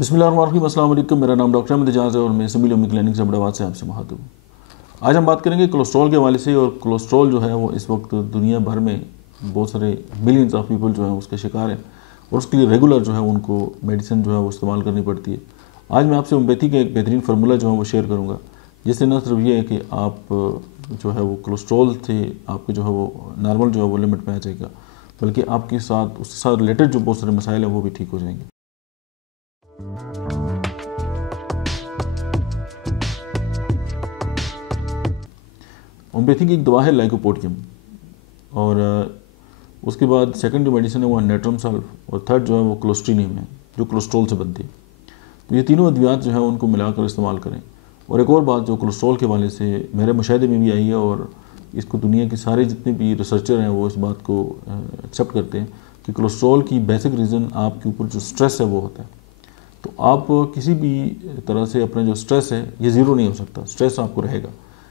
बिस्मिल्लाहिर्रहमानिर्रहीम, अस्सलाम वालेकुम। मेरा नाम डॉक्टर अहमद एजाज है और मैं सिविल उम्मी क्लिनिक से अहमदाबाद से आपसे मुखातिब हूँ। आज हम बात करेंगे कोलेस्ट्रॉल के हवाले से। और कोलेस्ट्रॉल जो है वो इस वक्त दुनिया भर में बहुत सारे मिलियंस ऑफ पीपल जो हैं उसके शिकार हैं और उसके लिए रेगुलर जो है उनको मेडिसिन जो है वो इस्तेमाल करनी पड़ती है। आज मैं आपसे होम्योपैथी का एक बेहतरीन फार्मूला जो है वो शेयर करूँगा, जिससे न सिर्फ ये है कि आप जो है वो कोलेस्ट्रॉल से आपके जो है वो नॉर्मल जो है वो लिमिट में आ जाएगा, बल्कि आपके साथ उसके साथ रिलेटेड जो बहुत सारे मसाइल हैं वो भी ठीक हो जाएंगे। होम्योपैथी की एक दवा है लाइकोपोडियम, और उसके बाद सेकंड जो मेडिसिन है वो नेट्रम सल्फ, और थर्ड जो है वो क्लोस्ट्रीनियम है जो कोलेस्ट्रॉल से बनती है। तो ये तीनों अद्वियात जो है उनको मिलाकर इस्तेमाल करें। और एक और बात जो कोलेस्ट्रॉल के हवाले से मेरे मुशाहिदे में भी आई है, और इसको दुनिया के सारे जितने भी रिसर्चर हैं वो इस बात को एक्सेप्ट करते हैं कि कोलेस्ट्रॉल की बेसिक रीज़न आपके ऊपर जो स्ट्रेस है वो होता है। तो आप किसी भी तरह से अपना जो स्ट्रेस है ये ज़ीरो नहीं हो सकता, स्ट्रेस आपको रहेगा,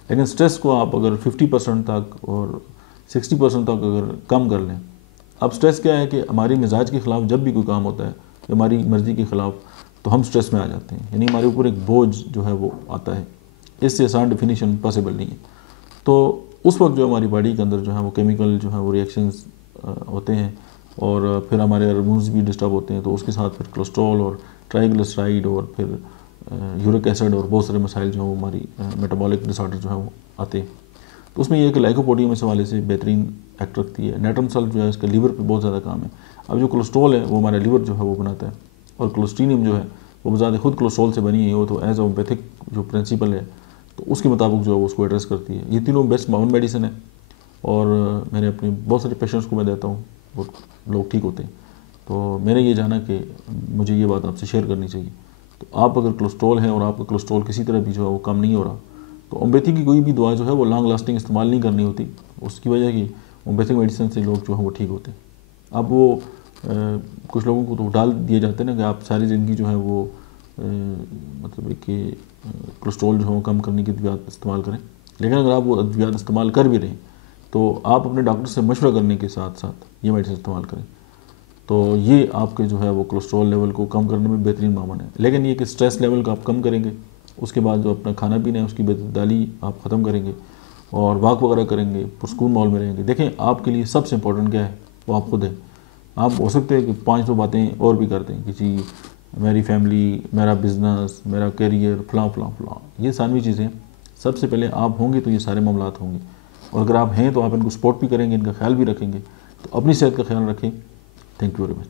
लेकिन स्ट्रेस को आप अगर 50% तक और 60% तक अगर कम कर लें। अब स्ट्रेस क्या है कि हमारी मिजाज के ख़िलाफ़ जब भी कोई काम होता है हमारी मर्ज़ी के ख़िलाफ़, तो हम स्ट्रेस में आ जाते हैं, यानी हमारे ऊपर एक बोझ जो है वो आता है। इससे आसान डेफिनेशन पॉसिबल नहीं है। तो उस वक्त जो हमारी बॉडी के अंदर जो है वो केमिकल जो है वो रिएक्शंस होते हैं, और फिर हमारे हार्मोन्स भी डिस्टर्ब होते हैं। तो उसके साथ फिर कोलेस्ट्रॉल और ट्राइग्लिसराइड और फिर यूरिक एसिड और बहुत सारे मसाइल जो है वो हमारी मेटाबॉलिक डिसऑर्डर जो है वो आते हैं। तो उसमें यह है कि लाइकोपोडियम इस हवाले से बेहतरीन एक्ट रखती है। नेट्रम सल्फ जो है इसका लीवर पे बहुत ज़्यादा काम है। अब जो कोलेस्ट्रॉल है वो हमारा लीवर जो है वो बनाता है, और कोलेस्ट्रीनियम जो है वो ज़्यादा खुद कोलेस्ट्रॉल से बनी है, वो तो एज होम्योपैथिक जो प्रिंसिपल है तो उसके मुताबिक जो है उसको एड्रेस करती है। ये तीनों बेस्ट माउंट मेडिसिन है, और मैंने अपने बहुत सारे पेशेंट्स को मैं देता हूँ, बहुत लोग ठीक होते हैं। तो मैंने ये जाना कि मुझे ये बात आपसे शेयर करनी चाहिए। तो आप अगर कोलेस्ट्रॉल है और आपका कोलेस्ट्रॉल किसी तरह भी जो है वो कम नहीं हो रहा, तो होम्योपैथी की कोई भी दवा जो है वो लॉन्ग लास्टिंग इस्तेमाल नहीं करनी होती। उसकी वजह की होम्योपैथिक मेडिसिन से लोग जो है वो ठीक होते हैं। अब वो कुछ लोगों को तो डाल दिए जाते हैं ना कि आप सारी ज़िंदगी जो है वो मतलब कि कोलेस्ट्रॉल जो है वो कम करने की अद्वियात इस्तेमाल करें। लेकिन अगर आप वो अद्वियात इस्तेमाल कर भी रहे हैं तो आप अपने डॉक्टर से मशवरा करने के साथ साथ ये मेडिसिन इस्तेमाल करें। तो ये आपके जो है वो कोलेस्ट्रॉल लेवल को कम करने में बेहतरीन मामन है। लेकिन ये कि स्ट्रेस लेवल को आप कम करेंगे, उसके बाद जो अपना खाना पीना है उसकी बेदखली आप ख़त्म करेंगे और वॉक वगैरह करेंगे, पुरस्कून माहौल में रहेंगे। देखें, आपके लिए सबसे इंपॉर्टेंट क्या है वो आप खुद है। आप हो सकते हैं कि 500 बातें और भी करते हैं, किसी मेरी फैमिली, मेरा बिज़नेस, मेरा करियर, फ़लाँ फ़लाँ फ़लाँ, ये सारी चीज़ें सबसे पहले आप होंगे तो ये सारे मामलात होंगे। और अगर आप हैं तो आप इनको सपोर्ट भी करेंगे, इनका ख्याल भी रखेंगे। तो अपनी सेहत का ख्याल रखें। Thank you very much.